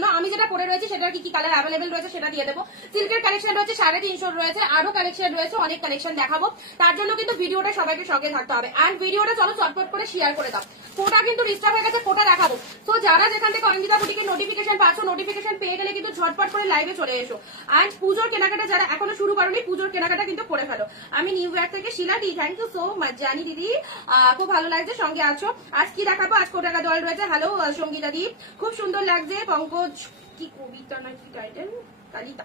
জন্য আমি যেটা পরে রয়েছে সেটা কি কি কালার অ্যাভেলেবেল রয়েছে সেটা দিয়ে দেবো। সিল্কের কালেকশন রয়েছে 350 রয়েছে, আরো কালেকশন রয়েছে, অনেক কালেকশন দেখাবো। তার জন্য কিন্তু ভিডিওটা সবাইকে সঙ্গে থাকতে হবে। অ্যান্ড ভিডিওটা চলো চটপট করে শেয়ার করে দাও। কোটা কিন্তু ডিস্টার্ব হয়ে গেছে, কোটা দেখাবো। তো যারা যেখান থেকে অনিন্দিতা বুটিকের নোটিফিকেশন পাচ্ছ, নোটিফিকেশন পেয়ে গেলে কিন্তু ঝটপট করে লাইভে চলে এসো। অ্যান্ড পুজোর কেনাকাটা যারা এখনো শুরু করোনি, পুজোর কেনাকাটা কিন্তু করে ফেলো। আমি নিউ ইয়র্ক থেকে শিলা দি, থ্যাংক ইউ সো মাচ জানি দিদি, খুব ভালো লাগছে সঙ্গে আছো। আজ কি দেখাবো? আজ কোটা গাদোয়াল রয়েছে। হ্যালো সঙ্গীতা দি, খুব সুন্দর লাগছে। পঙ্কজ কি কবিতা নাকি টাইটেল, কালিতা,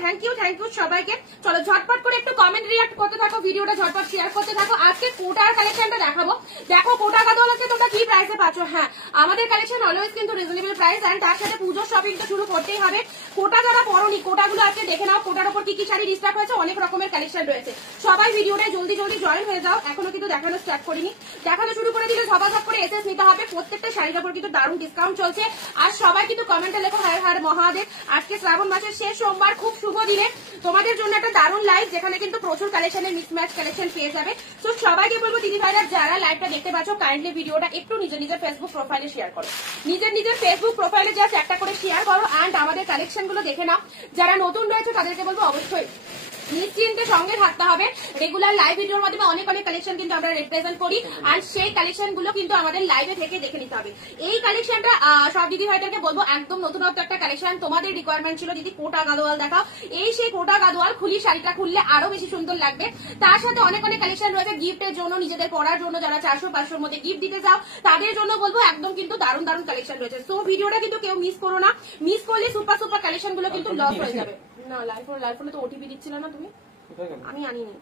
থ্যাংক ইউ সবাইকে। চলো ঝটপট করে একটু কমেন্ট রিয়াক্ট করতে থাকো, ভিডিওটা ঝটপট শেয়ার করতে থাকো। আজকে কোটার কালেকশনটা দেখাবো। দেখো কোটা গাদোয়ালকে তোমরা কি প্রাইসে পাচ্ছ। হ্যাঁ, আমাদের কালেকশন অলওয়েজ কিন্তু রিজনেবল প্রাইস। এন্ড তার সাথে পুজোর শপিং তো শুরু করতেই হবে। কোটা যারা পরোনি, কোটাগুলো আজকে দেখে নাও। কোটার উপর কি কি শাড়ি রিস্টক হয়েছে, অনেক রকমের কালেকশন রয়েছে। সবাই ভিডিওটা জলদি জয়েন হয়ে যাও। এখনো কিন্তু দেখানো স্টার্ট করিনি, দেখানো শুরু করে দিলে ঝপাঝপ করে এসএস নিতে হবে। প্রত্যেকটা শাড়ির উপর কিন্তু দারুণ ডিসকাউন্ট চলছে। আর সবাই কিন্তু কমেন্টে লেখো হর হর মহাদেব। আজকে শ্রাবণ মাসের শেষ সোমবার, খুব শুভ দিনে তোমাদের জন্য একটা দারুণ লাইভ, যেখানে কিন্তু প্রচুর কালেকশনের মিক্সম্যাচ কালেকশন পেয়ে যাবে। তো সবাইকে বলবো দিদি ভাইরা যারা লাইভটা দেখতে পাচ্ছ, কাইন্ডলি ভিডিওটা একটু নিজের ফেসবুক প্রোফাইলে শেয়ার করো। নিজের ফেসবুক প্রোফাইলে জাস্ট একটা করে শেয়ার করো। অ্যান্ড আমাদের কালেকশন গুলো দেখে নাও। যারা নতুন রয়েছে তাদেরকে বলবো অবশ্যই নিশ্চিন্তে সঙ্গে থাকতে হবে। রেগুলার লাইভ ভিডিওর মাধ্যমে অনেক কালেকশন কিন্তু আমরা রিপ্রেজেন্ট করি। আর সেই কালেকশন গুলো কিন্তু আমাদের লাইভে থেকে দেখে নিতে হবে। এই কালেকশনটা সব দিদি ভাইদেরকে বলবো একদম নতুনত্ব একটা কালেকশন। তোমাদের রিকোয়ারমেন্ট ছিল দিদি কোটা গাদোয়াল দেখাও, এই সেই কোটা গাদোয়াল খুলি শাড়িটা খুললে আরো বেশি সুন্দর লাগবে। তার সাথে অনেক কালেকশন রয়েছে গিফটের জন্য, নিজেদের পড়ার জন্য, যারা 400-500 মধ্যে গিফট দিতে চাও তাদের জন্য বলবো একদম কিন্তু দারুণ কালেকশন রয়েছে। সো ভিডিওটা কিন্তু কেউ মিস করো না, মিস করলে সুপার কালেকশন গুলো কিন্তু লস হয়ে যাবে। না লাইভ ফোনে তো ওটিপি দিচ্ছিল না তুমি, আমি আনিনি।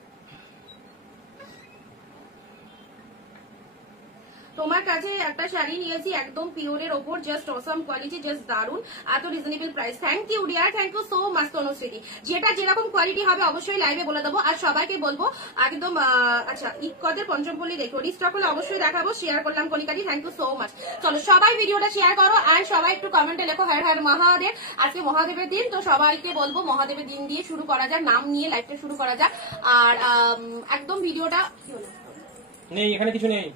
তোমার কাছে একটা শাড়ি নিয়েছি একদম পিওরের ওপর, জাস্ট অসাম কোয়ালিটি, জাস্ট দারুন, এত reasonable price. Thank you dear, thank you so much Tanushree. যেটা যেরকম কোয়ালিটি হবে অবশ্যই লাইভে বলে দেবো। আর সবাইকে বলবো একদম আচ্ছা ইকদের পঞ্চমপল্লী দেখো, রিস্টক হলে অবশ্যই দেখাবো। শেয়ার করলাম কনিকাটি, থ্যাংক ইউ সো মাচ। চলো সবাই ভিডিওটা শেয়ার করো। অ্যান্ড সবাই একটু কমেন্টে লেখো হর হর মহাদেব। আজকে মহাদেবের দিন, তো সবাইকে বলবো মহাদেবের দিন দিয়ে শুরু করা যাক, নাম নিয়ে লাইভটা শুরু করা যাক। আর একদম ভিডিওটা নেই, এখানে কিছু নেই,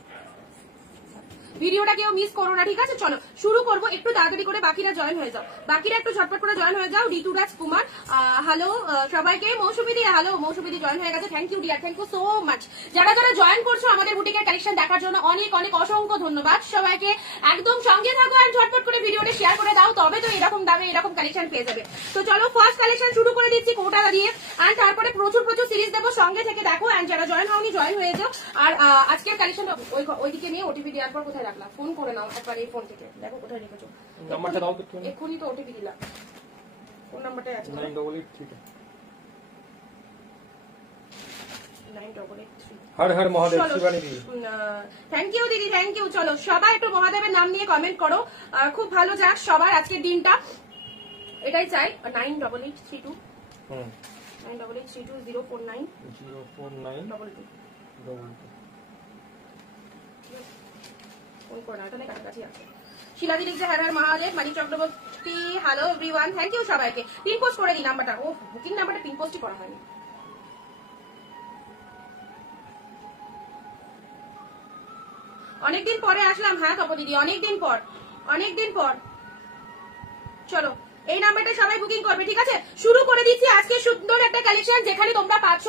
ভিডিওটা কেউ মিস করো না, ঠিক আছে? চলো শুরু করবো, একটু তাড়াতাড়ি করে বাকিরা জয়েন হয়ে যাও, বাকিরা একটু ঝটপট করে জয়েন হয়ে যাও। ঋতুরাজ কুমার, হ্যালো সবাইকে। মৌসুমী দি, হ্যালো মৌসুমী দি জয়েন হয়ে গেছে, thank you dear, thank you so much. যারা জয়েন করছো আমাদের বুটিকের কালেকশন দেখার জন্য অনেক অসংখ্য ধন্যবাদ সবাইকে। একদম সঙ্গে থাকো আর ঝটপট করে ভিডিওটা শেয়ার করে দাও, তবে তো এরকম দামে এরকম কালেকশন পেয়ে যাবে। তো চলো ফার্স্ট কালেকশন শুরু করে দিচ্ছি কোটা দিয়ে। আর তারপরে প্রচুর সিরিজ দেবো, সঙ্গে থেকে দেখো। অ্যান্ড যারা জয়েন হওনি জয়েন হয়ে যাও। আর আজকের কালেকশন ওইদিকে নিয়ে ওটিপি দেওয়ার পর কোথায় রাখলাম, ফোন করে নাও একবার এই ফোন থেকে, দেখো কোথায় রেখেছো নাম্বারটা দাও তো। এক্ষুনি তো ওটিপি দিলাম, ফোন নাম্বারটাই আছে 988, ঠিক আছে 9883। হর হর মহাদেব শিবানী দি, থ্যাংক ইউ দিদি, থ্যাংক ইউ। চলো সবাই একটু মহাদেবের নাম নিয়ে কমেন্ট করো। খুব ভালো যাক সবার আজকের দিনটা, এটাই চাই। 9882 9882 049 049 ফোন করো না, তাহলে কাছাকাছি আছে। শিলাদি লিখছে Har Har Mahadev. Manik Chakraborty, hello everyone, thank you সবাইকে। পিন পোস্ট করে দিই নাম্বারটা, ও বুকিং নাম্বারটা পিন পোস্টই করা হয়নি। অনেকদিন পরে আসলাম, হ্যাঁ তপো দিদি, অনেকদিন পর। চলো এই নাম্বারটা সবাই বুকিং করবে, ঠিক আছে? শুরু করে দিচ্ছি আজকে সুন্দর একটা কালেকশন, যেখানে তোমরা পাচ্ছ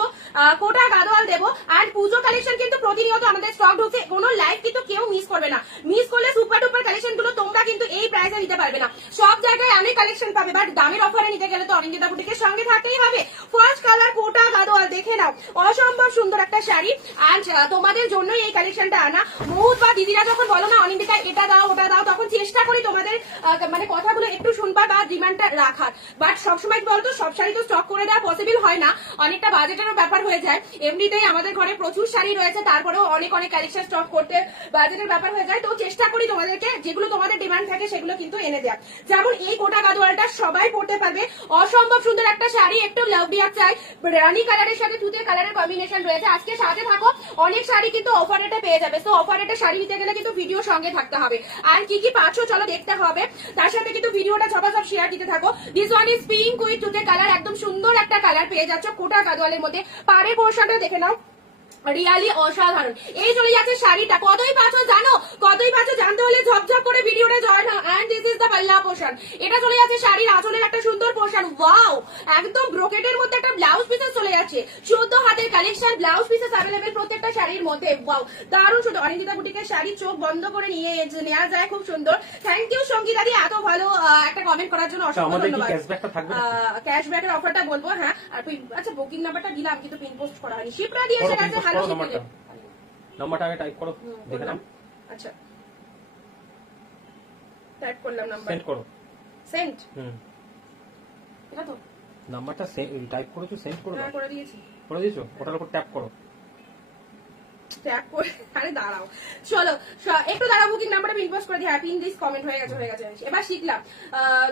কোটা গাদোয়াল দেবো। আর পুজো কালেকশন কিন্তু প্রতিনিয়ত আমাদের স্টক ঢুকছে, কোনো লাইভ কিন্তু কেউ মিস করবে না। মিস করলে সুপার ডুপার কালেকশন গুলো তোমরা কিন্তু এই প্রাইসে নিতে পারবে না। সব জায়গায় অনেক কালেকশন পাবে, বাট দামের অফারে নিতে গেলে তো অনিন্দিতা বুটিকের সঙ্গে থাকতেই হবে। ফার্স্ট কালার কোটা গাদোয়াল, দেখে নাও, অসম্ভব সুন্দর একটা শাড়ি। আর তোমাদের জন্যই এই কালেকশনটা আনা। বহুত বা দিদিরা যখন বলো না অনিন্দিতা এটা দাও ওটা দাও, তখন চেষ্টা করি তোমাদের মানে কথাগুলো একটু শুনবা বা ডিমান্ডটা রাখার। বাট সবসময় বলতো সব শাড়ি তো স্টক করে দেওয়া পসিবল হয় না, অনেকটা বাজেটেরও ব্যাপার হয়ে যায়। এমনিতেই আমাদের ঘরে প্রচুর শাড়ি রয়েছে, তারপরেও অনেক কালেকশন স্টক করতে বাজেটের ব্যাপার হয়ে যায়। তো চেষ্টা করি তোমাদেরকে যেগুলো তোমাদের ডিমান্ড থাকে সেগুলো কিন্তু এনে দেয়া। যেমন এই কোটা গাদোয়ালটা সবাই পড়তে পারবে, অসম্ভব সুন্দর একটা শাড়ি। একটু লাভ দিয়া চাই, রানি কালারের সাথে তুতে কালারের কম্বিনেশন রয়েছে। আজকে সাথে থাকো, অনেক শাড়ি কিন্তু অফার রেটে পেয়ে যাবে। তো অফার রেটে শাড়ি নিতে গেলে কিন্তু ভিডিও সঙ্গে থাকতে হবে। আর কি কি পাচ্ছ চলো দেখতে হবে, তার সাথে কিন্তু ভিডিওটা ঝপাঝপ শেয়ার দিতে থাকো। This one is pink with তুতে কালার, একদম সুন্দর একটা কালার পেয়ে যাচ্ছ কোটা গাদোয়ালের মধ্যে। পাড়ের পোর্শনটা দেখে নাও, রিয়ালি অসাধারণ। এই চলে যাচ্ছে শাড়িটা, কতই পাচ্ছ জানো, কতই পাচ্ছ জানতে হলে ঝপঝপ করে ভিডিওটা জয়েন হও। এন্ড দিস ইজ দ্য পাল্লা পোর্শন। এটা চলে যাচ্ছে শাড়ির আঁচলের একটা সুন্দর পোর্শন। ওয়াও, একদম ব্রোকেটের মধ্যে একটা ব্লাউজ পিসেস চলে যাচ্ছে। 14 হাতের কালেকশন, ব্লাউজ পিসেস অ্যাভেলেবেল প্রত্যেকটা শাড়ির মধ্যে। ওয়াও, দারুণ সুন্দর। অনিন্দিতা বুটিকের শাড়ি চোখ বন্ধ করে নেওয়া যায়, খুব সুন্দর। থ্যাংক ইউ সঙ্গীতা দি এত ভালো একটা কমেন্ট করার জন্য, অসংখ্য ধন্যবাদ। ক্যাশব্যাকের অফারটা বলবো, হ্যাঁ। আর আচ্ছা, বুকিং নাম্বারটা দিলাম কিন্তু পিন পোস্ট করা হয়নি। শিপরা দিয়েছে গেছে। হ্যালো নাম্বারটা আগে টাইপ করো, দেখে নাও। আচ্ছা, টাইপ করলাম নাম্বার, সেন্ড করো। সেন্ড, এটা তো নাম্বারটা টাইপ করেছো, সেন্ড করো। হ্যাঁ, করে দিয়েছি। করে দিয়েছো, ওটার উপর ট্যাপ করো। ট্যাপ করে, আরে দাঁড়াও, চলো একটু দাঁড়াও, বুকিং নাম্বারটা পিন পোস্ট করে দিই। হ্যাঁ, পিন দিস কমেন্ট হয়ে গেছে, হয়ে গেছে। এবার শিখলাম।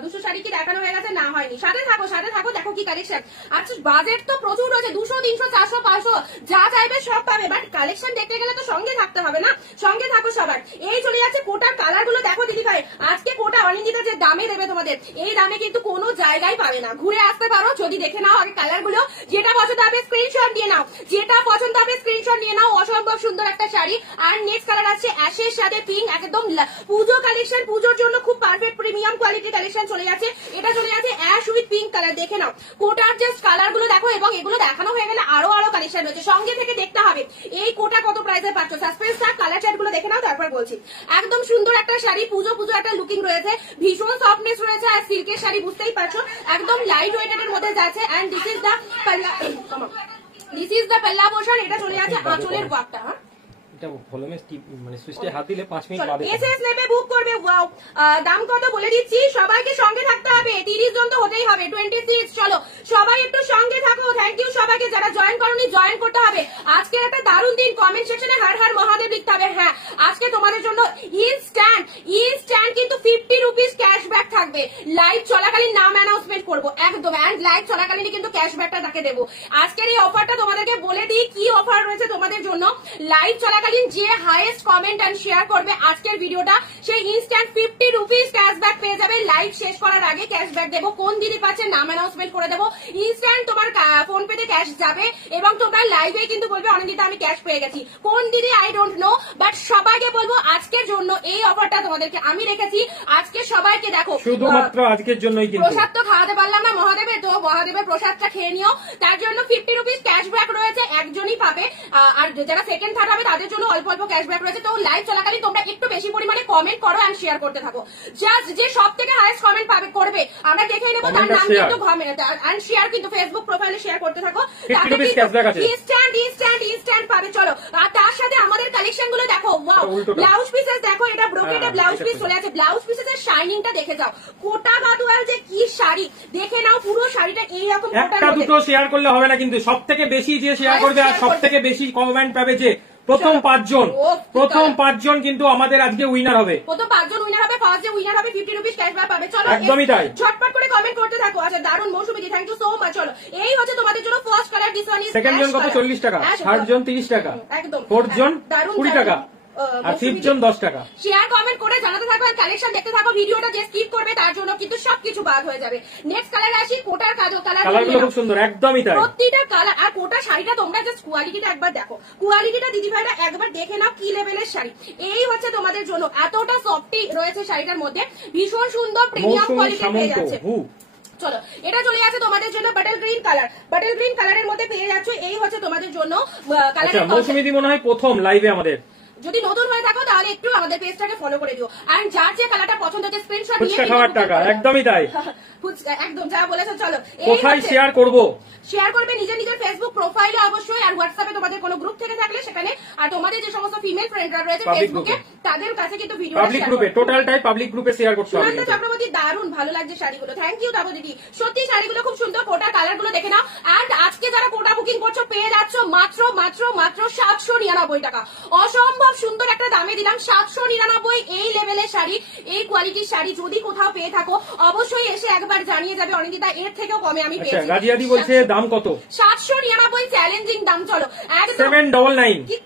200 শাড়ি কি দেখানো হয়ে গেছে? না, হয়নি। সাথে থাকো, সাথে থাকো, দেখো কি কালেকশন। আচ্ছা, বাজেট তো প্রচুর রয়েছে, 200, 300, 400, 500 যা চাইবে সব পাবে, বাট কালেকশন দেখতে গেলে তো সঙ্গে থাকতে হবে না? সঙ্গে থাকো সবার। এই চলে যাচ্ছে কোটার কালার গুলো, দেখো দিদি ভাই। আজকে কোটা অনিন্দিতা যে দামে দেবে তোমাদের, এই দামে কিন্তু কোনো জায়গায় পাবে না। ঘুরে আসতে পারো, যদি দেখে নাও আগে কালার গুলো। যেটা পছন্দ হবে স্ক্রিনশট দিয়ে নাও, যেটা পছন্দ হবে স্ক্রিনশট নিয়ে নাও। অসম্ভব সুন্দর একটা শাড়ি। আর নেক্সট কালার আছে অ্যাশের সাথে পিঙ্ক, একদম পুজো কালেকশন, পুজোর জন্য খুব পারফেক্ট প্রিমিয়াম কোয়ালিটির কালেকশন চলে যাচ্ছে। এটা চলে যাচ্ছে অ্যাশ উইথ পিঙ্ক কালার, দেখে নাও। কোটার জাস্ট কালার গুলো দেখো, এবং এগুলো দেখানো হয়ে গেলে আরো কালেকশন রয়েছে। সঙ্গে থেকে দেখতে হবে এই কোটা কত প্রাইসে পাচ্ছ। সাসপেন্স থাক, কালার চার্ট গুলো দেখে নাও, তারপর বলছি। একদম সুন্দর একটা শাড়ি, পুজো পুজো একটা লুকিং রয়েছে, ভীষণ সফটনেস রয়েছে। আর সিল্কের শাড়ি বুঝতেই পারছো, একদম লাইট ওয়েটেড এর মধ্যে যাচ্ছে। এন্ড দিস ইজ দ্য পাল্লা, দিস ইজ দ্য পাল্লা পোর্শন। এটা চলে যাচ্ছে আঁচলের ওয়ার্কটা। হ্যাঁ, মানে সুইচে হাত দিলে 5 মিনিট বাদে এসএস নেবে, বুক করবে। ওয়াও, দাম কত বলে দিচ্ছি, সবাইকে সঙ্গে থাকতে হবে। 30 জন তো হতেই হবে, 26। চলো সবাই একটু সঙ্গে থাকো। থ্যাংক ইউ সবাইকে, যারা জয়েন করনি জয়েন করতে হবে। আজকে একটা দারুণ দিন, কমেন্ট সেকশনে হর হর মহাদেব লিখতে হবে। হ্যাঁ, আজকে তোমাদের জন্য ইনস্ট্যান্ট কিন্তু 50 রুপিস ক্যাশব্যাক থাকবে। লাইভ চলাকালীন নাম অ্যানাউন্সমেন্ট করবো একদম, এন্ড লাইভ চলাকালীনই কিন্তু ক্যাশব্যাকটা তাকে দেবো। আজকের এই অফারটা তোমাদেরকে বলে দিই কি অফার রয়েছে তোমাদের জন্য। লাইভ চলাকালীন যে হাইয়েস্ট কমেন্ট এন্ড শেয়ার করবে আজকের ভিডিওটা, সেই ইনস্ট্যান্ট 50 রুপিস ক্যাশব্যাক পেয়ে যাবে। লাইভ শেষ করার আগে ক্যাশব্যাক দেবো। কোন দিদি পাচ্ছে নাম অ্যানাউন্সমেন্ট করে দেবো। ইনস্ট্যান্ট তোমার ফোন পেতে ক্যাশ যাবে, এবং তোমরা লাইভে কিন্তু বলবে অনিন্দিতা আমি ক্যাশ পেয়ে গেছি। কোন দিদি আই ডোন্ট নো, বাট সবাইকে বলবো আজকের জন্য এই অফারটা তোমাদেরকে আমি রেখেছি। আজকে সবাইকে দেখো, শুধুমাত্র আজকের জন্যই। কিন্তু প্রসাদ তো খাওয়াতে পারলাম না মহাদেবের, তো মহাদেবের প্রসাদটা খেয়ে নিও। তার জন্য 50 রুপিস ক্যাশব্যাক রয়েছে, একজনই পাবে। আর যারা সেকেন্ড থার্ড হবে তাদের জন্য অল্প অল্প ক্যাশব্যাক রয়েছে। তো লাইভ চলাকালীন তোমরা একটু বেশি পরিমাণে কমেন্ট করো এন্ড শেয়ার করতে থাকো। জাস্ট যে সব থেকে হাইয়েস্ট কমেন্ট পাবে করবে, আমরা দেখেই নেবো তার নাম কিন্তু এন্ড শেয়ার কিন্তু ফেসবুক প্রোফাইলে শেয়ার করতে থাকো। ইনস্ট্যান্ট পাবে। চলো, আর তার সাথে আমাদের কালেকশন গুলো দেখো। ওয়াও, ব্লাউজ পিসেস দেখো, এটা ব্রোকেটে ব্লাউজ পিস চলে আছে। ব্লাউজ পিসের শাইনিংটা দেখে যাও। কোটা গাদুয়াল যে কি শাড়ি, দেখে নাও পুরো শাড়িটা এইরকম। একটা দুটো শেয়ার করলে হবে না, কিন্তু সব থেকে বেশি যে শেয়ার করবে আর সব থেকে বেশি কমেন্ট পাবে যে প্রথম 5 জন কিন্তু আমাদের আজকে উইনার হবে। প্রথম 5 জন উইনার হবে, ফার্স্ট যে উইনার হবে 50 রুপিস ক্যাশব্যাক পাবে। চলো একদমই তাই, ঝটপট করে কমেন্ট করতে থাকো। আচ্ছা, দারুণ Mousumi, thank you so much. চলো, এই হচ্ছে তোমাদের জন্য first colour. This one is second জন কত? 40 টাকা, থার্ড জন 30 টাকা, একদম, ফোর্থ জন 20 টাকা, আর ফিফথ জন 10 টাকা। শেয়ার কমেন্ট করে জানাতে থাকো, আর কালেকশন দেখতে থাকো। ভিডিওটা যে স্কিপ করবে তার জন্য কিন্তু সবকিছু বাদ হয়ে যাবে। নেক্সট কালার আসি, কোটার কালারগুলো খুব সুন্দর, একদমই তাই। প্রতিটা কালার আর কোটা শাড়িটা তোমরা জাস্ট কোয়ালিটিটা একবার দেখো। কোয়ালিটিটা দিদি ভাইরা একবার দেখে নাও কি লেভেলের শাড়ি। এই হচ্ছে তোমাদের জন্য, এতটা সফটি রয়েছে শাড়িটার মধ্যে, ভীষণ সুন্দর প্রিমিয়াম কোয়ালিটি পেয়ে যাচ্ছে। চলো, এটা চলে যাচ্ছে তোমাদের জন্য bottle green colour. Bottle green কালারের মধ্যে পেয়ে যাচ্ছ। এই হচ্ছে তোমাদের জন্য কালার। মৌসুমী দি মনে হয় প্রথম লাইভে আমাদের। যদি নতুন হয়ে থাকো তাহলে একটু আমাদের পেজটাকে ফলো করে দিও। আর যার যে কালারটা পছন্দ হচ্ছে স্ক্রিনশট নিয়ে টাকা। একদমই তাই, একদম যা বলেছো। চলো, কোথায় শেয়ার করবো? শেয়ার করবে নিজের ফেসবুক প্রোফাইলে অবশ্যই, আর হোয়াটসঅ্যাপে তোমাদের কোনো গ্রুপ থেকে থাকলে সেখানে, আর তোমাদের যে সমস্ত ফিমেল ফ্রেন্ডরা রয়েছে ফেসবুকে তাদের কাছে কিন্তু ভিডিও পাবলিক গ্রুপে, টোটালটাই পাবলিক গ্রুপে শেয়ার করতে হবে। সুনন্দা চক্রবর্তী, দারুণ ভালো লাগছে শাড়িগুলো। থ্যাংক ইউ দাবো দিদি, সত্যি শাড়িগুলো খুব সুন্দর। কোটা কালারগুলো দেখে নাও। আর আজকে যারা কোটা বুকিং করছো পেয়ে যাচ্ছ মাত্র 799 টাকা। অসম্ভব সুন্দর একটা দামে দিলাম 799। এই লেভেলের শাড়ি, এই কোয়ালিটির শাড়ি যদি কোথাও পেয়ে থাকো অবশ্যই এসে একবার জানিয়ে যাবে অনিন্দিতা, এর থেকেও কমে আমি পেয়েছি। গাজিয়াদি বলছে দাম দাম কত? 799 চ্যালেঞ্জিং দাম। চলো 799 কি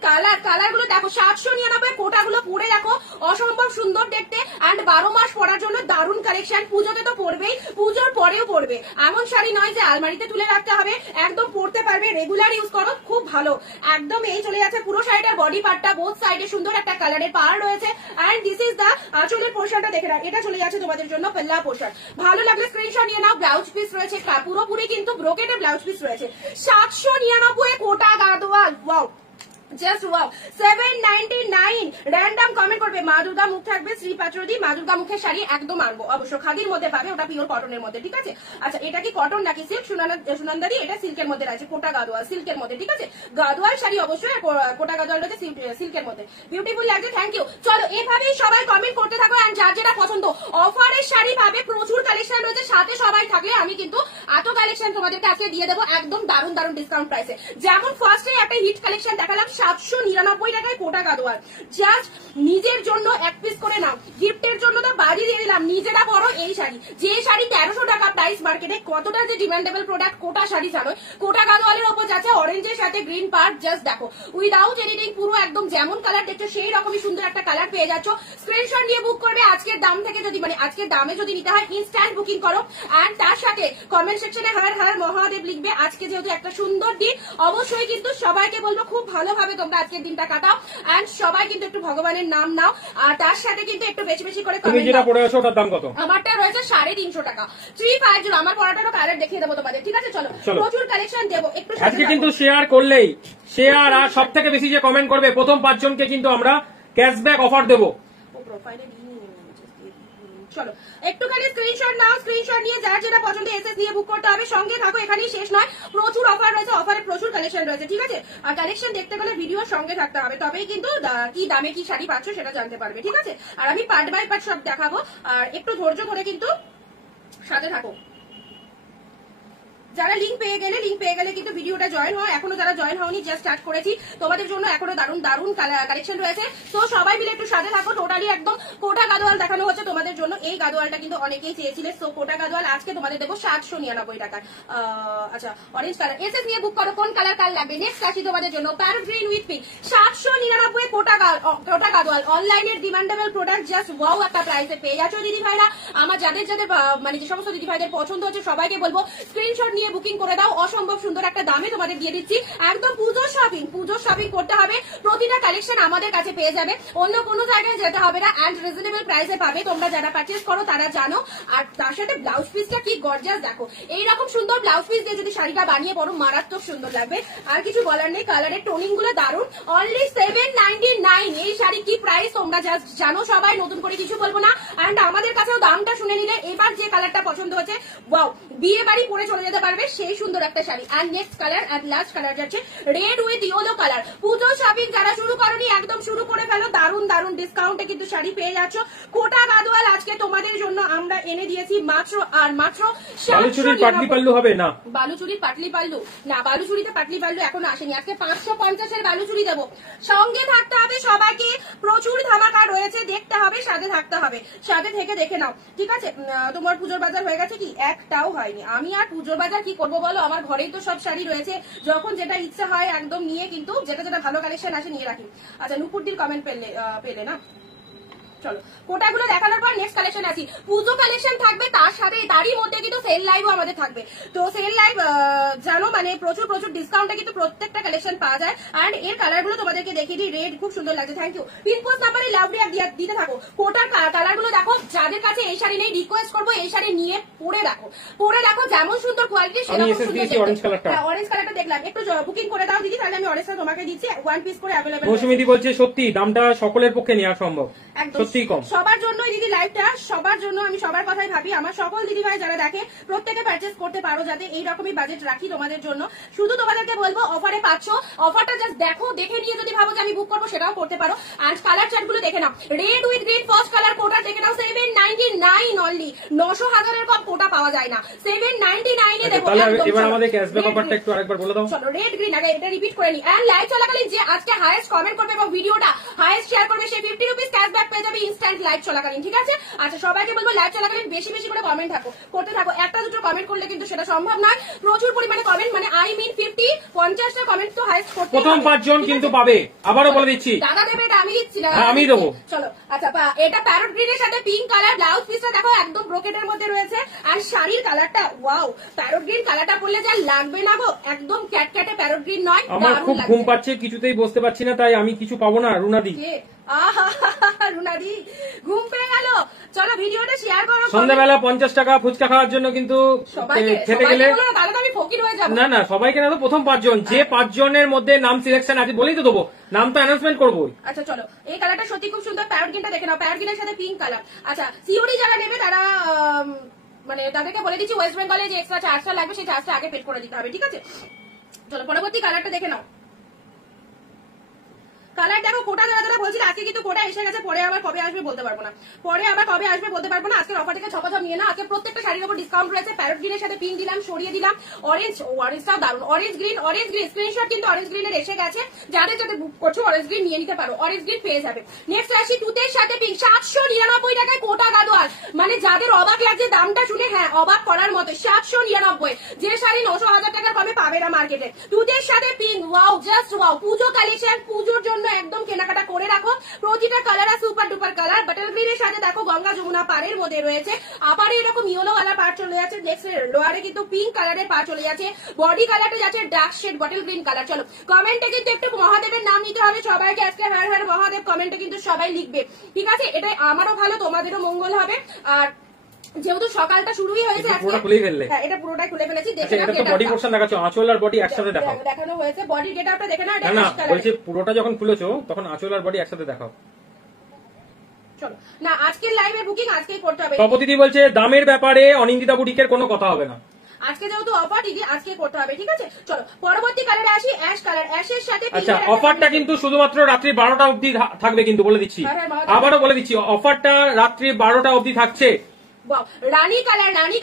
কালার গুলো দেখো, 799 কোটাগুলো পরে দেখো, অসম্ভব সুন্দর দেখতে এন্ড 12 মাস পরার জন্য দারুণ কালেকশন। পুজোতে তো পরবেই, পুজোর পরেও পরবে, এমন শাড়ি নয় যে আলমারিতে তুলে রাখতে হবে, একদম পরতে পারবে, রেগুলার ইউজ করো, খুব ভালো একদম। এই চলে যাচ্ছে পুরো শাড়িটার বডি পার্টটা, বোথ সাইডে সুন্দর একটা কালারের পাড় রয়েছে এন্ড দিস ইজ দা আঁচলের পোর্শনটা দেখে নাও, এটা চলে যাচ্ছে তোমাদের জন্য পাল্লা পোর্শন। ভালো লাগলে স্ক্রিনশট নিয়ে নাও। ব্লাউজ পিস রয়েছে পুরোপুরি কিন্তু ব্রোকেটের ব্লাউজ পিস রয়েছে। 799 Kota Gadwal, wow just wow. 799 random comment করবে, মা দুর্গা মুখ থাকবে, শ্রী পাত্রদি মা দুর্গা মুখের শাড়ি একদম আনবো, অবশ্য খাদির মধ্যে পাবে, ওটা পিওর কটনের মধ্যে, ঠিক আছে। আচ্ছা এটা কি কটন নাকি সিল্ক? সুনন্দাদি এটা সিল্কের মধ্যে রয়েছে, কোটা গাদোয়াল সিল্কের মধ্যে, ঠিক আছে। গাদোয়াল শাড়ি অবশ্যই, কোটা গাদোয়াল রয়েছে সিল্কের মধ্যে, বিউটিফুল লাগছে, থ্যাংক ইউ। চলো এভাবেই সবাই কমেন্ট করতে থাকো এন্ড যার যেটা পছন্দ অফারের শাড়ি পাবে, প্রচুর কালেকশন রয়েছে, সাথে সবাই থাকলে আমি কিন্তু এত কালেকশন তোমাদেরকে আজকে দিয়ে দেবো একদম দারুণ দারুণ ডিসকাউন্ট প্রাইসে। যেমন ফার্স্টে একটা হিট কালেকশন দেখালাম 799 টাকায় কোটা গাদোয়াল, জাস্ট নিজের জন্য এক পিস করে নাও, গিফটের জন্য তো বাড়ি দিয়ে দিলাম, নিজেরা পরো এই শাড়ি, যে শাড়ি 1300 টাকা প্রাইস মার্কেটে, কতটা যে ডিমান্ডেবল প্রোডাক্ট কোটা শাড়ি জানো। কোটা গাদোয়ালের ওপর যাচ্ছে অরেঞ্জের সাথে গ্রিন পার্ট, জাস্ট দেখো উইদাউট এডিটিং, পুরো একদম যেমন কালার দেখছো সেই রকমই সুন্দর একটা কালার পেয়ে যাচ্ছ। স্ক্রিনশট নিয়ে বুক করবে, আজকের দাম থেকে যদি মানে আজকের দামে যদি নিতে হয় ইনস্ট্যান্ট বুকিং করো এন্ড তার সাথে কমেন্ট সেকশনে হর হর মহাদেব লিখবে। আজকে যেহেতু একটা সুন্দর দিন, অবশ্যই কিন্তু সবাইকে বলবো খুব ভালোভাবে তোমরা আজকের দিনটা কাটাও এন্ড সবাই কিন্তু একটু ভগবানের নাম নাও, আর তার সাথে কিন্তু একটু বেশি বেশি করে তুমি যেটা পরে আছো ওটার দাম কত? আমারটা রয়েছে 350 টাকা, 350। আমার পড়াটারও কালার দেখিয়ে দেবো তোমাদের, ঠিক আছে। চলো প্রচুর কালেকশন দেবো একটু। আজকে কিন্তু শেয়ার করলেই, শেয়ার আর সব থেকে বেশি যে কমেন্ট করবে প্রথম 5 জনকে কিন্তু আমরা ক্যাশব্যাক অফার দেবো। চলো একটুখানি স্ক্রিনশট নাও, স্ক্রিনশট নিয়ে যার যেটা পছন্দ এসএস নিয়ে বুক করতে হবে। সঙ্গে থাকো, এখানেই শেষ নয়, প্রচুর অফার রয়েছে, অফারে প্রচুর কালেকশন রয়েছে, ঠিক আছে। আর কালেকশন দেখতে গেলে ভিডিওর সঙ্গে থাকতে হবে, তবেই কিন্তু কি দামে কি শাড়ি পাচ্ছ সেটা জানতে পারবে, ঠিক আছে। আর আমি পার্ট বাই পার্ট সব দেখাবো, আর একটু ধৈর্য ধরে কিন্তু সাথে থাকো। যারা লিঙ্ক পেয়ে গেলে কিন্তু ভিডিওটা জয়েন হয়, এখনো যারা জয়েন হওনি জাস্ট স্টার্ট করেছি, তোমাদের জন্য এখনো দারুণ দারুণ কালেকশন রয়েছে, তো সবাই মিলে একটু সাথে থাকো। টোটালি একদম কোটা গাদোয়াল দেখানো হচ্ছে তোমাদের জন্য, এই গাদোয়ালটা কিন্তু অনেকেই চেয়েছিলে, সো কোটা গাদোয়াল আজকে তোমাদের দেবো 799 টাকার। আচ্ছা অরেঞ্জ কালার এসএস নিয়ে বুক করো, কোন কালার কাল লাগবে। নেক্সট আসি তোমাদের জন্য parrot green with pink, 799 Kota Gadwal, অনলাইনের ডিমান্ডেবল প্রোডাক্ট, জাস্ট ওয়াও একটা প্রাইসে পেয়ে যাচ্ছ দিদি ভাইরা। আমার যাদের যাদের মানে যে সমস্ত দিদি ভাইদের পছন্দ হচ্ছে সবাইকে বলবো স্ক্রিনশট নিয়ে বুকিং করে দাও, অসম্ভব সুন্দর একটা দামে তোমাদের দিয়ে দিচ্ছি, একদম পুজোর শপিং করতে হবে, প্রতিটা কালেকশন আমাদের কাছে পেয়ে যাবে, অন্য কোনো জায়গায় যেতে হবে না এন্ড রিজনেবল প্রাইসে পাবে, তোমরা যারা পারচেজ করো তারা জানো। আর তার সাথে ব্লাউজ পিসটা কি গর্জিয়াস দেখো, এইরকম সুন্দর ব্লাউজ পিস দিয়ে যদি শাড়িটা বানিয়ে পরো মারাত্মক সুন্দর লাগবে, আর কিছু বলার নেই। কালারের টোনিং গুলো দারুণ, অনলি 799 এই শাড়ি কি প্রাইস তোমরা জাস্ট জানো সবাই, নতুন করে কিছু বলবো না এন্ড আমাদের কাছেও দামটা শুনে নিলে এবার যে কালারটা পছন্দ হচ্ছে ওয়াও, বিয়ে বাড়ি পরে চলে যেতে পারবে সেই সুন্দর একটা শাড়ি। আর নেক্সট কালার আর লাস্ট কালার যাচ্ছে red with yellow colour. Puja shopping যারা শুরু করনি একদম শুরু করে ফেলো, দারুণ দারুণ ডিসকাউন্টে কিন্তু শাড়ি পেয়ে যাচ্ছ। কোটা গাদোয়াল আজকে তোমাদের জন্য আমরা এনে দিয়েছি মাত্র আর মাত্র। বালুচুরির পাটলি পাল্লু হবে না, বালুচুরির পাটলি পাল্লু না, বালুচুরিতে পাটলি পাল্লু এখনো আসেনি, আজকে 550 এর বালুচুরি দেবো। সঙ্গে থাকতে হবে সবাইকে, প্রচুর ধামাকা রয়েছে, দেখতে হবে, সাথে থাকতে হবে, সাথে থেকে দেখে নাও, ঠিক আছে। তোমার পুজোর বাজার হয়ে গেছে কি? একটাও হয়নি। আমি আর পুজোর বাজার কি করবো বলো, আমার ঘরেই তো সব শাড়ি রয়েছে, যখন যেটা ইচ্ছা হয় একদম নিয়ে কিন্তু যেটা যেটা ভালো কালেকশন আসে নিয়ে রাখি। আচ্ছা নুপুরদির কমেন্ট পেলে না। চলো কোটাগুলো দেখানোর পর নেক্সট কালেকশন আসি। পুজো কালেকশন থাকবে, তার সাথে তারই মধ্যে কিন্তু সেল লাইভও আমাদের থাকবে। তো সেল লাইভ জানো মানে প্রচুর প্রচুর ডিসকাউন্টে কিন্তু প্রত্যেকটা কালেকশন পাওয়া যায়। আর এর কালার গুলো তোমাদেরকে দেখিয়ে দিই, রেড খুব সুন্দর লাগছে, থ্যাংক ইউ। পিনপোস্ট নাম্বারে লাভ রিয়াক্ট দিতে থাকো। কোটার কালার গুলো দেখো, যাদের কাছে এই শাড়ি নেই রিকোয়েস্ট করবো এই শাড়ি নিয়ে পরে দেখো, যেমন সুন্দর কোয়ালিটি সেরকম সুন্দর। অরেঞ্জ কালারটা দেখলাম, একটু বুকিং করে দাও দিদি, তাহলে আমি অরেঞ্জটা তোমাকে দিচ্ছি, 1 পিস করে অ্যাভেলেবল। মৌসুমীদি বলছে সত্যি দামটা সকলের পক্ষে নেওয়া সম্ভব, সত্যি কম। সবার জন্যই দিদি লাইভটা, সবার জন্য, আমি সবার কথাই ভাবি, আমার সকল দিদি ভাই যারা দেখে প্রত্যেকে পারচেজ করতে পারো, যাতে এইরকমই বাজেট রাখি তোমাদের জন্য। শুধু তোমাদেরকে বলবো অফারে পাচ্ছ, অফারটা জাস্ট দেখো, দেখে নিয়ে যদি ভাবো যে আমি বুক করবো সেটাও করতে পারো। আর কালার চার্ট গুলো দেখে নাও, red with green first colour Kota দেখে নাও, 799 অনলি, 900,000-এর কম কোটা পাওয়া যায় না, 799 এ দেবো। এবার আমাদের ক্যাশব্যাক অফারটা একটু আরেকবার বলে দাও। চলো রেড গ্রিন আগে এটা রিপিট করে নি। এন্ড লাইভ চলাকালীন যে আজকে হাইয়েস্ট কমেন্ট করবে এবং ভিডিওটা হাইয়েস্ট শেয়ার করবে সে 50 রুপিস ক্যাশব্যাক পেয়ে যাবে ইনস্ট্যান্ট লাইভ চলাকালীন, ঠিক আছে? আচ্ছা, সবাইকে বলবো লাইভ চলাকালীন বেশি বেশি করে কমেন্ট করতে থাকো। একটা দুটো কমেন্ট করলে কিন্তু সেটা সম্ভব নয়, প্রচুর পরিমাণে কমেন্ট, মানে আই মিন 50-50টা কমেন্ট তো হাইস্ট করতে হবে। প্রথম 5 জন কিন্তু পাবে, আবারও বলে দিচ্ছি। দাদা দেবে, এটা আমি দিচ্ছি না, আমি দেবো। চলো। আচ্ছা, এটা প্যারট গ্রিনের সাথে পিঙ্ক কালার, ব্লাউজ পিসটা দেখো একদম ব্রোকেটের মধ্যে রয়েছে, আর শাড়ির কালারটা ওয়াও, প্যারট গ্রিন কালারটা পরলে যা লাগবে না গো, একদম ক্যাটক্যাটে প্যারট গ্রিন নয়। আমার খুব ঘুম পাচ্ছে, কিছুতেই বসতে পারছি না, তাই আমি কিছু পাবো না। রুনাদি, রুনাদি ঘুম পেয়ে গেল। চলো ভিডিওটা শেয়ার করো। সন্ধ্যাবেলা 50 টাকা ফুচকা খাওয়ার জন্য কিন্তু খেতে গেলে আমি ফকির হয়ে যাবো। না, সবাইকে না, তো প্রথম 5 জন, যে 5 জনের মধ্যে নাম সিলেকশন আছে বলেই তো দেবো, নাম তো অ্যানাউন্সমেন্ট করবো। আচ্ছা চলো, এই কালারটা সত্যি খুব সুন্দর, প্যারট গ্রিনটা দেখে নাও, প্যারট গ্রিনের সাথে পিঙ্ক কালার। আচ্ছা, সিওডি যারা নেবে তারা মানে তাদেরকে বলে দিচ্ছি, ওয়েস্ট বেঙ্গলে যে এক্সট্রা চার্জটা লাগবে সেই চার্জটা আগে পেড করে দিতে হবে, ঠিক আছে? চলো পরবর্তী কালারটা দেখে নাও। কালার দেখো, কোটা যারা বলছিল আজকে কিন্তু কোটা এসে গেছে, পরে আবার কবে আসবে বলতে পারবো না, আজকের অফার থেকে ছপাছপ নিয়ে না, আজকে প্রত্যেকটা শাড়ির উপর ডিসকাউন্ট রয়েছে। প্যারট গ্রিনের সাথে পিঙ্ক দিলাম, সরিয়ে দিলাম অরেঞ্জটাও দারুন, অরেঞ্জ গ্রিন স্ক্রিনশট কিন্তু অরেঞ্জ গ্রিনের এসে গেছে, যাদের যাদের বুক করছো অরেঞ্জ গ্রিন নিয়ে নিতে পারো, অরেঞ্জ গ্রিন পেয়ে যাবে। নেক্সট আসি তুতের সাথে পিঙ্ক, 799 টাকায় কোটা গাদোয়াল, মানে যাদের অবাক লাগছে দামটা শুনে, হ্যাঁ অবাক করার মতো, 799, যে শাড়ি 900-1000 টাকার কমে পাবে না মার্কেটে। তুতের সাথে পিঙ্ক, ওয়াও, জাস্ট ওয়াও, পুজো কালেকশন, পুজোর জন্য একদম কেনাকাটা করে রাখো। প্রতিটা কালার আর সুপার ডুপার কালার। বাটল গ্রিনের সাথে দেখো গঙ্গা যমুনা পাড়ের মধ্যে রয়েছে, আপারে এরকম ইয়েলো কালার পার চলে যাচ্ছে, নেক্সট লোয়ারে কিন্তু পিঙ্ক কালারের পার চলে যাচ্ছে, বডি কালারটা যাচ্ছে dark shade bottle green colour. চলো কমেন্টে কিন্তু একটু মহাদেবের নাম নিতে হবে সবাইকে, আজকে হর হর মহাদেব কমেন্টে কিন্তু সবাই লিখবে, ঠিক আছে? এটা আমারও ভালো, তোমাদেরও মঙ্গল হবে। আর যেহেতু সকালটা শুরুই হয়েছে, পুরোটা খুলে ফেললে। হ্যাঁ, এটা পুরোটাই খুলে ফেলেছি। দেখে নাও, এটা তো বডি পোরশন দেখাচ্ছো, আঁচল আর বডি একসাথে দেখাও। দেখানো হয়েছে, বডি গেটআপটা দেখে নাও। না, বলছি পুরোটা যখন খুলেছো তখন আঁচল আর বডি একসাথে দেখাও। চলো না, আজকের লাইভে বুকিং আজকেই করতে হবে। তপতিদি বলছে দামের ব্যাপারে অনিন্দিতা বুটিকের কোনো কথা হবে না, আজকে যেহেতু অফার দিদি আজকে করতে হবে, ঠিক আছে? চলো পরবর্তী কালারে আসি, অ্যাশ কালার, অ্যাশের সাথে আচ্ছা অফারটা কিন্তু শুধুমাত্র রাত্রি 12টা অবধি থাকবে, কিন্তু বলে দিচ্ছি, আবারও বলে দিচ্ছি, অফারটা রাত্রি 12টা অবধি থাকছে। রানী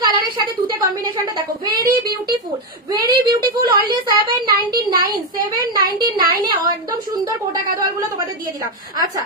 কালারের সাথে তুতে কম্বিনেশনটা দেখো, ভেরি বিউটিফুল, অনলি 799 এ একদম সুন্দর কোটা গাদোয়াল গুলো তোমাদের দিয়ে দিলাম। আচ্ছা